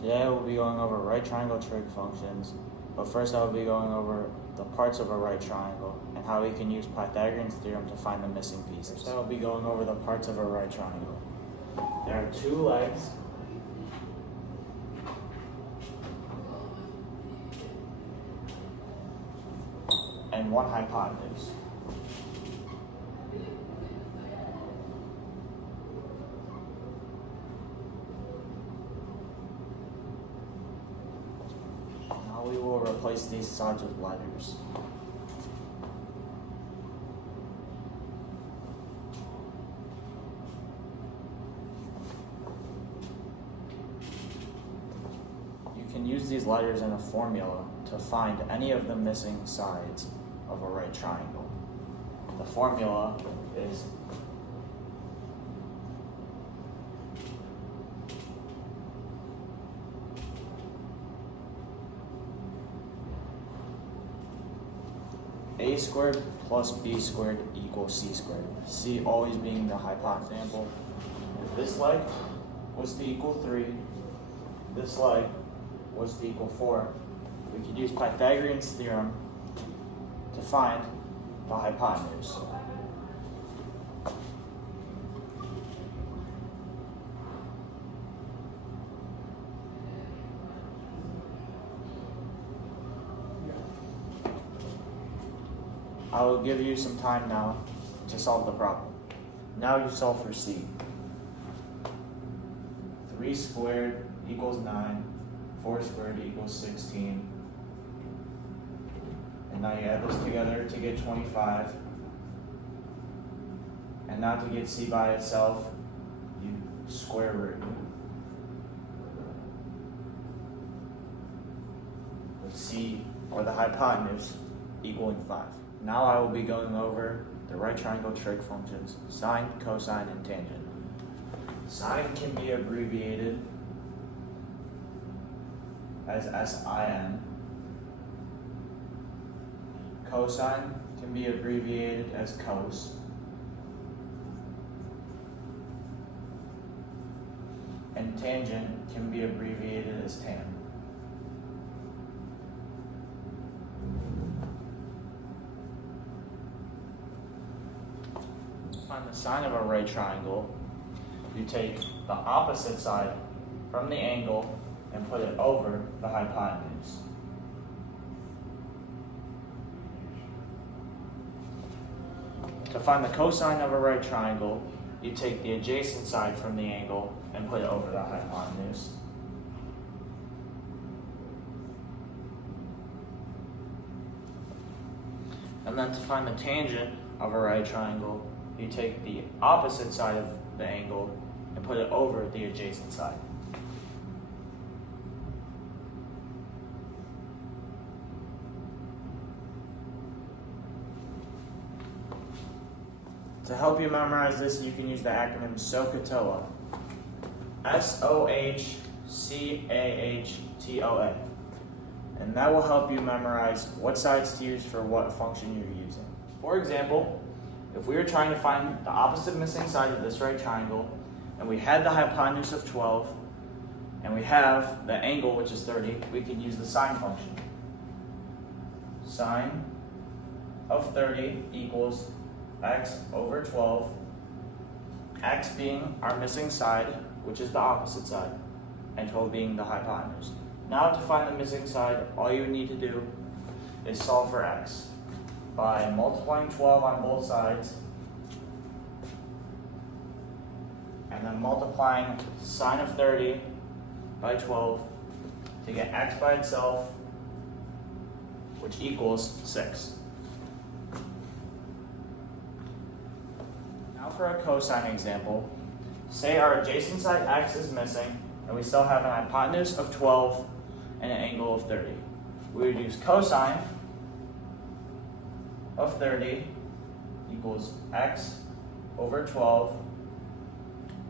Today I will be going over right triangle trig functions, but first I will be going over the parts of a right triangle and how we can use Pythagorean's theorem to find the missing pieces. First I will be going over the parts of a right triangle. There are two legs, and one hypotenuse. Now we will replace these sides with letters. You can use these letters in a formula to find any of the missing sides of a right triangle. The formula is a squared plus b squared equals c squared. C always being the hypotenuse. Example, if this leg was to equal 3, this leg was to equal 4, we could use Pythagorean's theorem to find the hypotenuse. I will give you some time now to solve the problem. Now you solve for C. 3 squared equals 9, 4 squared equals 16. And now you add this together to get 25. And now to get C by itself, you square root. With C, or the hypotenuse, equaling 5. Now I will be going over the right triangle trig functions, sine, cosine, and tangent. Sine can be abbreviated as sin. Cosine can be abbreviated as cos. And tangent can be abbreviated as tan. To find the sine of a right triangle, you take the opposite side from the angle and put it over the hypotenuse. To find the cosine of a right triangle, you take the adjacent side from the angle and put it over the hypotenuse. And then to find the tangent of a right triangle, you take the opposite side of the angle and put it over the adjacent side. To help you memorize this, you can use the acronym SOHCAHTOA. SOHCAHTOA. And that will help you memorize what sides to use for what function you're using. For example, if we were trying to find the opposite missing side of this right triangle, and we had the hypotenuse of 12, and we have the angle, which is 30, we can use the sine function. Sine of 30 equals x over 12, x being our missing side, which is the opposite side, and 12 being the hypotenuse. Now to find the missing side, all you need to do is solve for x by multiplying 12 on both sides, and then multiplying sine of 30 by 12 to get x by itself, which equals 6. Now for a cosine example, say our adjacent side x is missing, and we still have an hypotenuse of 12 and an angle of 30. We would use cosine of 30 equals x over 12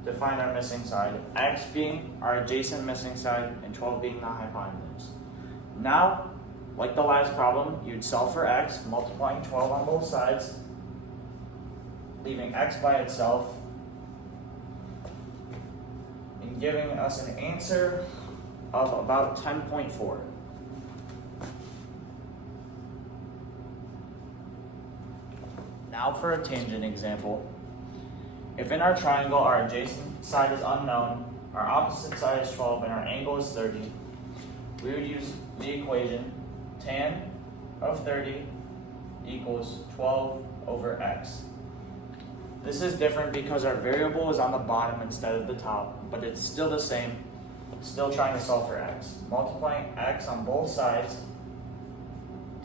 to find our missing side, x being our adjacent missing side and 12 being the hypotenuse. Now, like the last problem, you'd solve for x, multiplying 12 on both sides, leaving x by itself, and giving us an answer of about 10.4. Now for a tangent example. If in our triangle our adjacent side is unknown, our opposite side is 12, and our angle is 30, we would use the equation tan of 30 equals 12 over x. This is different because our variable is on the bottom instead of the top, but it's still the same, still trying to solve for x. Multiplying x on both sides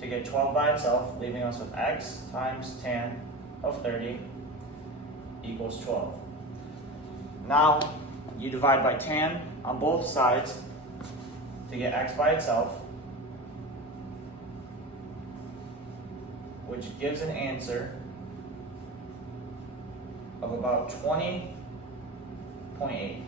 to get 12 by itself, leaving us with x times tan of 30 equals 12. Now, you divide by tan on both sides to get x by itself, which gives an answer of about 20.8.